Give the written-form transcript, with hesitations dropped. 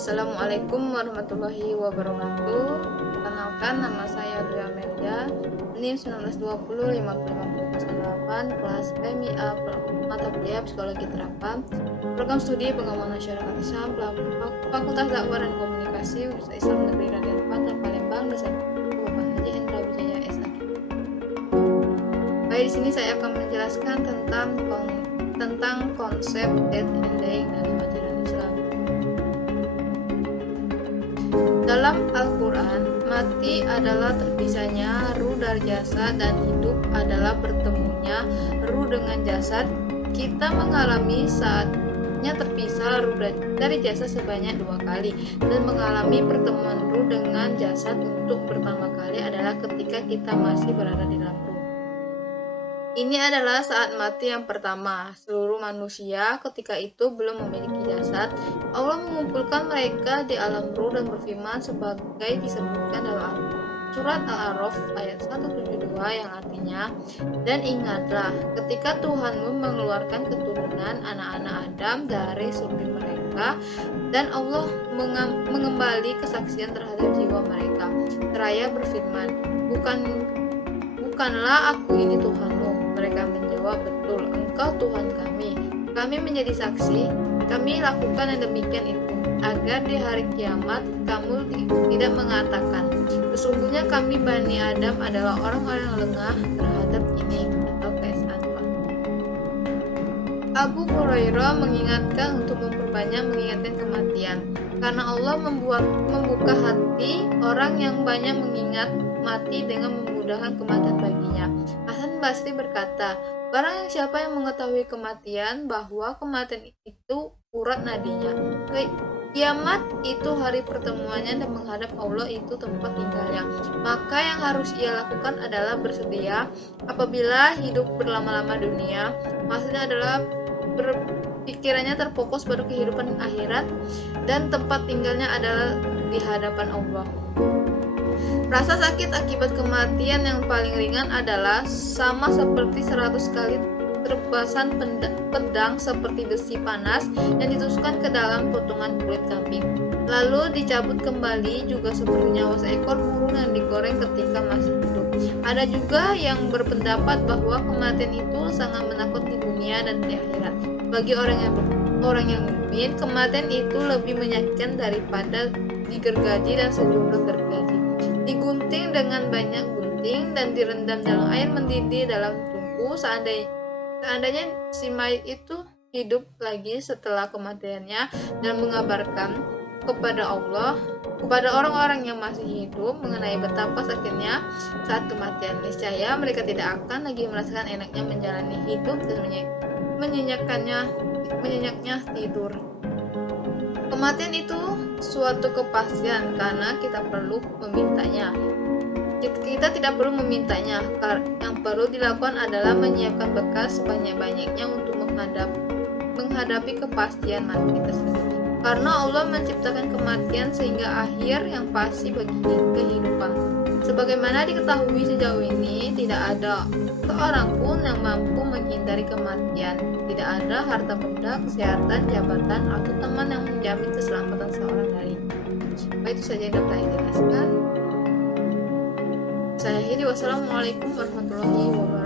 Assalamualaikum warahmatullahi wabarakatuh. Perkenalkan, nama saya Dwi Amelia, NIM 1920 5508, kelas PMIA, mata kuliah Psikologi Terapan, Program Studi Pengembangan Masyarakat Islam, Fakultas Dakwah dan Komunikasi Universitas Islam Negeri Raden Patah, Palembang, Desa Bapak Haji Hendra Wijaya SH. Baik, di sini saya akan menjelaskan tentang konsep death and dying dalam ajaran Islam. Dalam Al-Quran, mati adalah terpisahnya ruh dari jasad dan hidup adalah bertemunya ruh dengan jasad. Kita mengalami saatnya terpisah ruh dari jasad sebanyak 2 kali, dan mengalami pertemuan ruh dengan jasad untuk pertama kali adalah ketika kita masih berada di dalam ruh. Ini adalah saat mati yang pertama. Seluruh manusia ketika itu belum memiliki jasad. Allah mengumpulkan mereka di alam ruh dan berfirman sebagai disebutkan dalam surat Al-A'raf ayat 172 yang artinya, dan ingatlah ketika Tuhanmu mengeluarkan keturunan anak-anak Adam dari surga mereka, dan Allah mengembali kesaksian terhadap jiwa mereka. Seraya berfirman, bukanlah aku ini Tuhanmu. Mereka menjawab, betul, engkau Tuhan kami. Kami menjadi saksi, kami lakukan yang demikian itu, agar di hari kiamat kamu tidak mengatakan, sesungguhnya kami Bani Adam adalah orang-orang yang lengah terhadap ini atau keesaan Allah. Abu Hurairah mengingatkan untuk memperbanyak mengingatkan kematian, karena Allah membuka hati orang yang banyak mengingat mati dengan memudahkan kematian baginya. Hasan Basri berkata, barang siapa yang mengetahui kematian, bahwa kematian itu urat nadinya, kiamat itu hari pertemuannya, dan menghadap Allah itu tempat tinggalnya, maka yang harus ia lakukan adalah bersedia apabila hidup berlama-lama dunia. Maksudnya adalah pikirannya terfokus pada kehidupan akhirat, dan tempat tinggalnya adalah di hadapan Allah. Rasa sakit akibat kematian yang paling ringan adalah sama seperti 100 kali tebasan pedang seperti besi panas yang ditusukkan ke dalam potongan kulit kambing, lalu dicabut kembali, juga seperti nyawa seekor burung yang digoreng ketika masih hidup. Ada juga yang berpendapat bahwa kematian itu sangat menakutkan di dunia dan di akhirat. Bagi orang yang mukmin, kematian itu lebih menyakitkan daripada digergaji dan sejumlah gergaji, digunting dengan banyak gunting, dan direndam dalam air mendidih dalam tungku. Seandainya si mayit itu hidup lagi setelah kematiannya dan mengabarkan kepada orang-orang yang masih hidup mengenai betapa sakitnya saat kematian, niscaya mereka tidak akan lagi merasakan enaknya menjalani hidup dan menyenyaknya tidur. Kematian itu suatu kepastian karena kita perlu memintanya. Kita tidak perlu memintanya. Yang perlu dilakukan adalah menyiapkan bekal sebanyak-banyaknya untuk menghadapi kepastian mati tersebut. Karena Allah menciptakan kematian sehingga akhir yang pasti bagi kehidupan. Sebagaimana diketahui sejauh ini, tidak ada seorang pun yang mampu menghindari kematian. Tidak ada harta benda, kesehatan, jabatan, atau teman yang menjamin keselamatan seorang darinya. Baik, itu saja yang dapat saya jelaskan. Saya akhiri, wassalamualaikum warahmatullahi wabarakatuh.